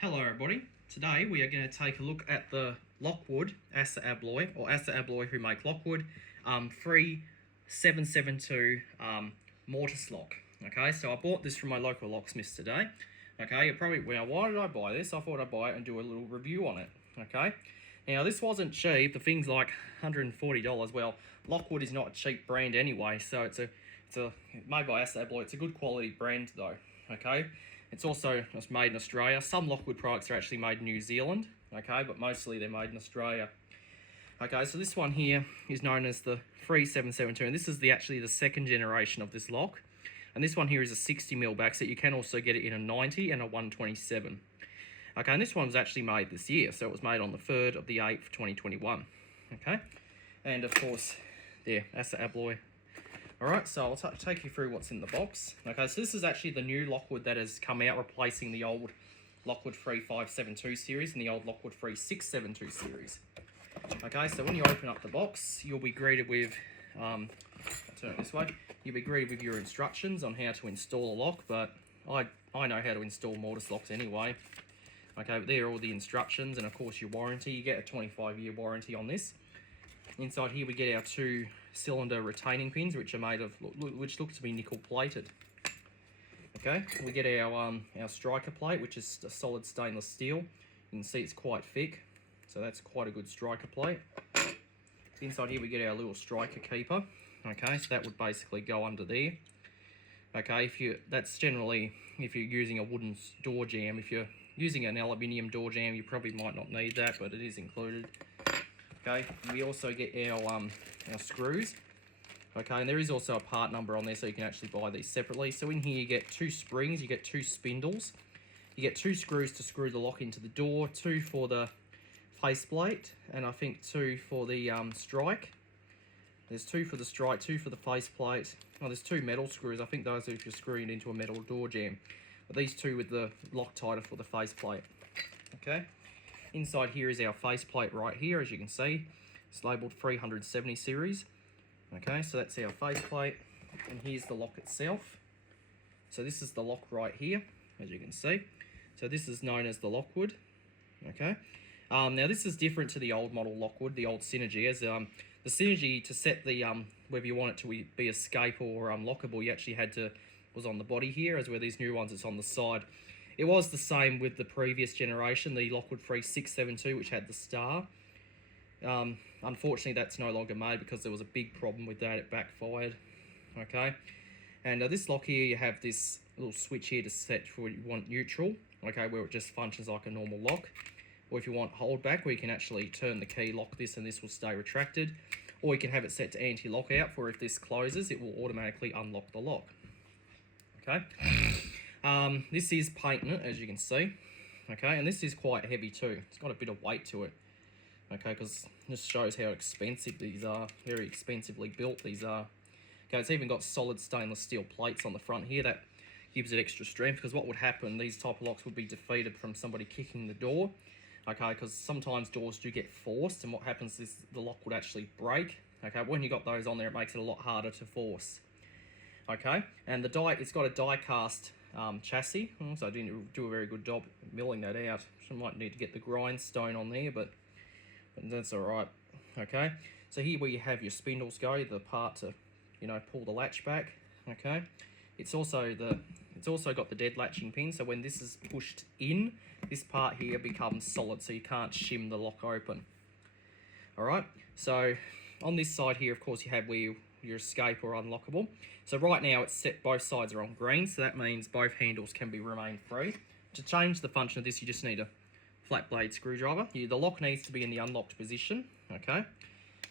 Hello everybody, today we are going to take a look at the Lockwood Asa Abloy, or Asa Abloy who make Lockwood, 3772 mortise lock. Okay, so I bought this from my local locksmiths today. Okay, you're probably, well, why did I buy this? I thought I'd buy it and do a little review on it. Okay, now this wasn't cheap, the thing's like $140. Well, Lockwood is not a cheap brand anyway, so it's made by Asa Abloy. It's a good quality brand though. Okay, it's also made in Australia. Some Lockwood products are actually made in New Zealand, okay, but mostly they're made in Australia. Okay, so this one here is known as the 3772, and this is actually the second generation of this lock. And this one here is a 60mm back, so you can also get it in a 90 and a 127. Okay, and this one was actually made this year, so it was made on the 3rd of the 8th, 2021. Okay, and of course, there, Asa Abloy. Alright, so I'll take you through what's in the box. Okay, so this is actually the new Lockwood that has come out, replacing the old Lockwood 3572 series and the old Lockwood 3672 series. Okay, so when you open up the box, you'll be greeted with, I'll turn it this way, you'll be greeted with your instructions on how to install a lock, but I know how to install mortise locks anyway. Okay, but there are all the instructions, and of course your warranty. You get a 25-year warranty on this. Inside here we get our 2 cylinder retaining pins, which are made of, which look to be nickel plated. Okay, we get our striker plate, which is a solid stainless steel. You can see it's quite thick, so that's quite a good striker plate. Inside here we get our little striker keeper. Okay, so that would basically go under there. Okay, that's generally if you're using a wooden door jamb. If you're using an aluminium door jamb, you probably might not need that, but it is included. Okay, we also get our screws. Okay, and there is also a part number on there, so you can actually buy these separately. So in here you get 2 springs, you get 2 spindles, you get 2 screws to screw the lock into the door, 2 for the faceplate, and I think 2 for the strike. There's 2 for the strike, 2 for the faceplate. Oh, there's 2 metal screws. I think those are if you're screwing it into a metal door jamb. But these 2 with the Loctiter for the faceplate. Okay. Inside here is our faceplate right here, as you can see. It's labelled 370 series. Okay, so that's our faceplate, and here's the lock itself. So this is the lock right here, as you can see. So this is known as the Lockwood. Okay. Now this is different to the old model Lockwood, the old Synergy. As the Synergy, to set the whether you want it to be escape or lockable, you actually was on the body here, as where these new ones it's on the side. It was the same with the previous generation, the Lockwood 3672, which had the star. Unfortunately, that's no longer made because there was a big problem with that. It backfired. Okay, and this lock here, you have this little switch here to set for what you want neutral. Okay, where it just functions like a normal lock. Or if you want hold back, where you can actually turn the key, lock this, and this will stay retracted. Or you can have it set to anti-lock out, for if this closes, it will automatically unlock the lock. Okay. This is patent, as you can see. Okay, and this is quite heavy too. It's got a bit of weight to it. Okay, because this shows how expensive these are. Very expensively built these are. Okay, it's even got solid stainless steel plates on the front here. That gives it extra strength, because what would happen, these type of locks would be defeated from somebody kicking the door. Okay, because sometimes doors do get forced, and what happens is the lock would actually break. Okay, when you got those on there, it makes it a lot harder to force. Okay, and it's got a die cast chassis, so I didn't do a very good job milling that out. So I might need to get the grindstone on there, but that's alright. Okay, so here where you have your spindles go, the part to, pull the latch back. Okay, it's also got the dead latching pin, so when this is pushed in, this part here becomes solid, so you can't shim the lock open. Alright, so on this side here, of course, you have where your escape or unlockable. So right now it's set, both sides are on green, so that means both handles can remain free. To change the function of this, you just need a flat blade screwdriver. The lock needs to be in the unlocked position. Okay,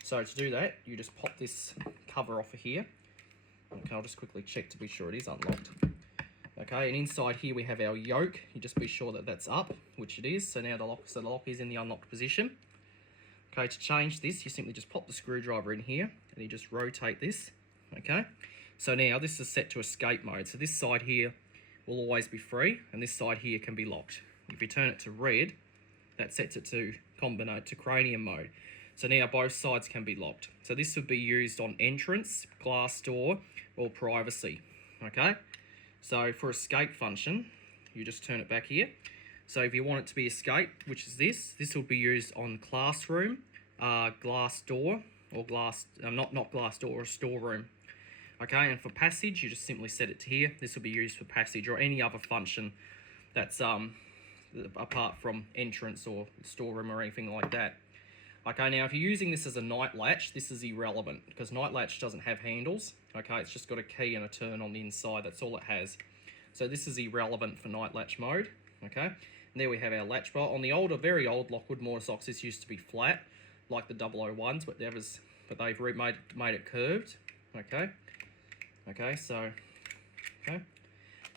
so to do that, you just pop this cover off of here. Okay, I'll just quickly check to be sure it is unlocked. Okay, and inside here we have our yoke. You just be sure that that's up, which it is. So now the lock is in the unlocked position. Okay, to change this, you simply just pop the screwdriver in here, and you just rotate this. Okay, so now this is set to escape mode. So this side here will always be free, and this side here can be locked. If you turn it to red, that sets it to cranium mode. So now both sides can be locked. So this would be used on entrance, glass door, or privacy. Okay, so for escape function, you just turn it back here. So if you want it to be escape, which is this will be used on classroom, glass door, or glass, not glass door, or storeroom. Okay, and for passage, you just simply set it to here. This will be used for passage or any other function that's apart from entrance or storeroom or anything like that. Okay, now if you're using this as a night latch, this is irrelevant because night latch doesn't have handles. Okay, it's just got a key and a turn on the inside. That's all it has. So this is irrelevant for night latch mode. Okay, and there we have our latch bar. On the older, very old Lockwood mortise locks, this used to be flat, like the 001s, but they've made it curved. Okay, so, okay.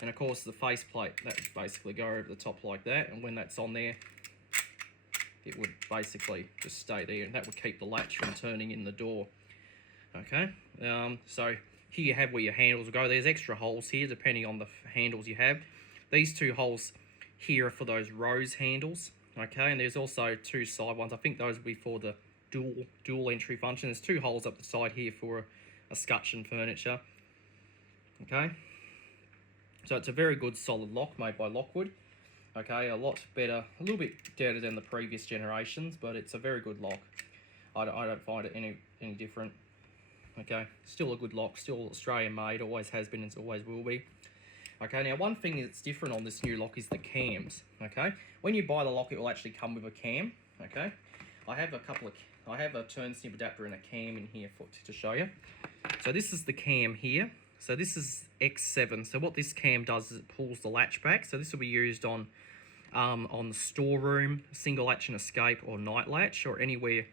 And of course the faceplate, that would basically go over the top like that, and when that's on there, it would basically just stay there, and that would keep the latch from turning in the door. Okay, so here you have where your handles will go. There's extra holes here depending on the handles you have. These two holes here are for those rose handles. Okay, and there's also two side ones. I think those will be for the dual entry function. There's two holes up the side here for a scutcheon furniture. Okay, so it's a very good solid lock made by Lockwood. Okay, a lot better, a little bit better than the previous generations, but it's a very good lock. I don't find it any different. Okay, still a good lock, still Australian made, always has been and always will be. Okay, now one thing that's different on this new lock is the cams. Okay, when you buy the lock, it will actually come with a cam. Okay, I have a turn snip adapter and a cam in here to show you. So this is the cam here. So this is X7. So what this cam does is it pulls the latch back. So this will be used on the storeroom, single latch and escape, or night latch, or anywhere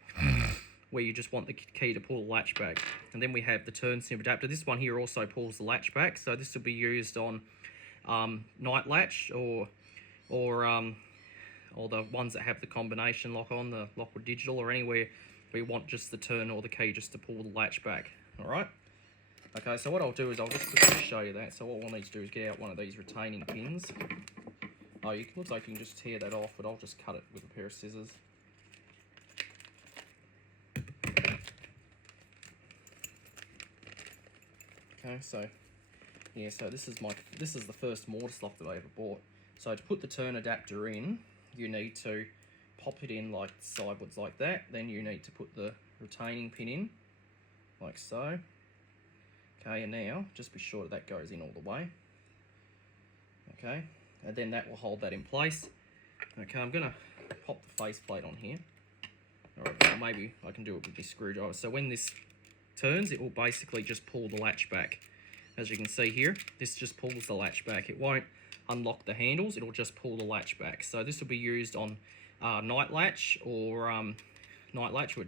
where you just want the key to pull the latch back. And then we have the turn snip adapter. This one here also pulls the latch back. So this will be used on night latch or the ones that have the combination lock on, the Lockwood Digital, or anywhere where you want just the turn or the key just to pull the latch back. All right. Okay, so what I'll do is I'll just quickly show you that. So what we'll need to do is get out one of these retaining pins. Oh, it looks like you can just tear that off, but I'll just cut it with a pair of scissors. Okay, so yeah, so this is the first mortise lock that I ever bought. So to put the turn adapter in, you need to pop it in like sideways like that. Then you need to put the retaining pin in, like so. Okay, and now just be sure that goes in all the way. Okay, and then that will hold that in place. Okay, I'm gonna pop the faceplate on here. Or maybe I can do it with this screwdriver. So when this turns, it will basically just pull the latch back. As you can see here, this just pulls the latch back. It won't unlock the handles, it'll just pull the latch back. So this will be used on night latch or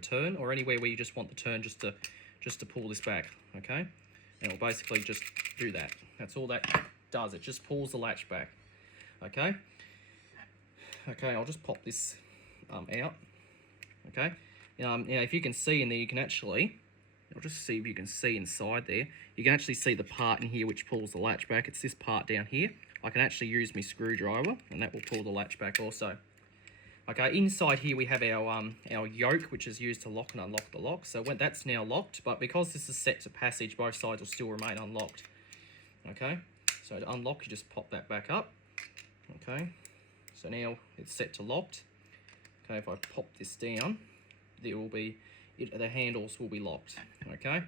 turn, or anywhere where you just want the turn just to pull this back. Okay. And it'll basically just do that. That's all that does. It just pulls the latch back. Okay. Okay, I'll just pop this out. Okay. Now, if you can see in there, you can actually, I'll just see if you can see inside there. You can actually see the part in here which pulls the latch back. It's this part down here. I can actually use my screwdriver, and that will pull the latch back also. Okay, inside here we have our yoke, which is used to lock and unlock the lock. So when that's now locked, but because this is set to passage, both sides will still remain unlocked. Okay, so to unlock, you just pop that back up. Okay, so now it's set to locked. Okay, if I pop this down, there will be the handles will be locked. Okay,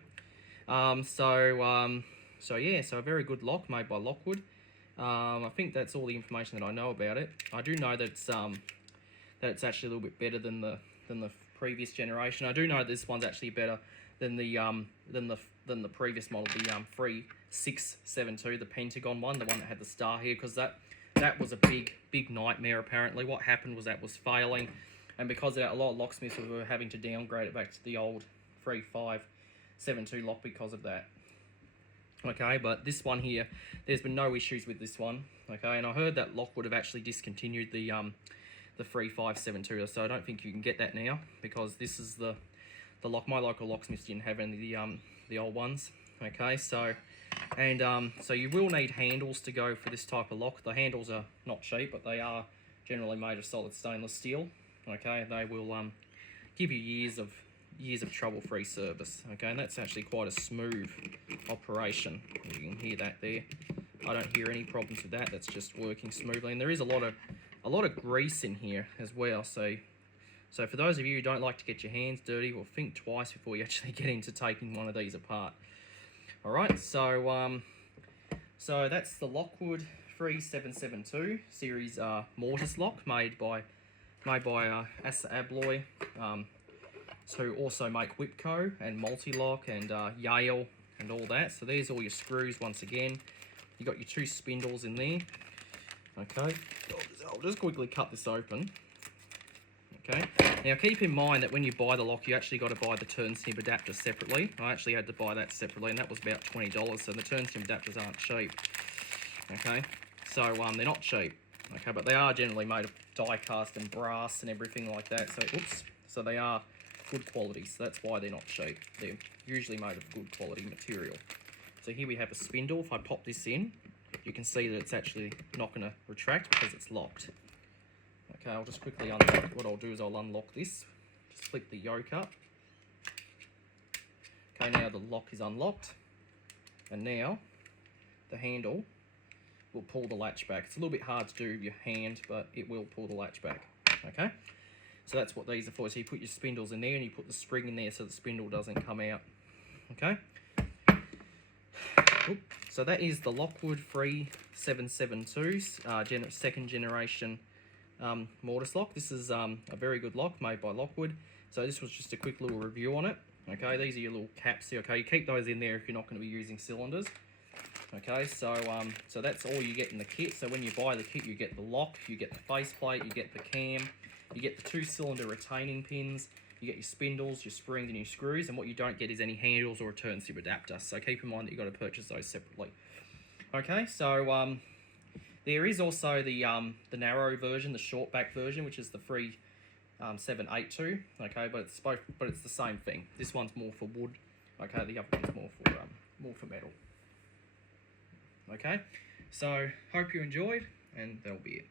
so yeah, so a very good lock made by Lockwood. I think that's all the information that I know about it. I do know that it's actually a little bit better than the previous generation. I do know this one's actually better than the previous model, the 3672, the Pentagon one, the one that had the star here, because that was a big nightmare. Apparently, what happened was that was failing, and because of that, a lot of locksmiths were having to downgrade it back to the old 3572 lock because of that. Okay, but this one here, there's been no issues with this one. Okay, and I heard that Lockwood have actually discontinued the 3572, so I don't think you can get that now, because this is the lock. My local locksmiths didn't have any of the old ones. Okay, so you will need handles to go for this type of lock. The handles are not cheap, but they are generally made of solid stainless steel. Okay, they will give you years of trouble-free service. Okay, and that's actually quite a smooth operation. You can hear that there. I don't hear any problems with that. That's just working smoothly, and there is a lot a lot of grease in here as well. So for those of you who don't like to get your hands dirty, well, think twice before you actually get into taking one of these apart. All right, so that's the Lockwood 3772 series mortise lock made by Asa Abloy, who also make Whipco and Multi-Lock and Yale and all that. So there's all your screws once again. You got your 2 spindles in there. Okay, I'll just quickly cut this open. Okay, now keep in mind that when you buy the lock, you actually got to buy the turn snip adapter separately. I actually had to buy that separately, and that was about $20, so the turn snip adapters aren't cheap. Okay, so they're not cheap. Okay, but they are generally made of die cast and brass and everything like that. So they are good quality, so that's why they're not cheap. They're usually made of good quality material. So here we have a spindle. If I pop this in, you can see that it's actually not going to retract because it's locked. Okay, I'll just quickly unlock. What I'll do is I'll unlock this. Just flip the yoke up. Okay, now the lock is unlocked. And now the handle will pull the latch back. It's a little bit hard to do with your hand, but it will pull the latch back. Okay, so that's what these are for. So you put your spindles in there and you put the spring in there so the spindle doesn't come out. Okay. So that is the Lockwood 3772 second generation mortise lock. This is a very good lock made by Lockwood. So this was just a quick little review on it. Okay, these are your little caps here. Okay, you keep those in there if you're not going to be using cylinders. Okay, so that's all you get in the kit. So when you buy the kit, you get the lock, you get the faceplate, you get the cam, you get the 2-cylinder retaining pins, you get your spindles, your springs, and your screws. And what you don't get is any handles or a turn snip adapter. So keep in mind that you've got to purchase those separately. Okay, so there is also the narrow version, the short back version, which is the 3782. Okay, but it's the same thing. This one's more for wood. Okay, the other one's more for metal. Okay, so hope you enjoyed, and that'll be it.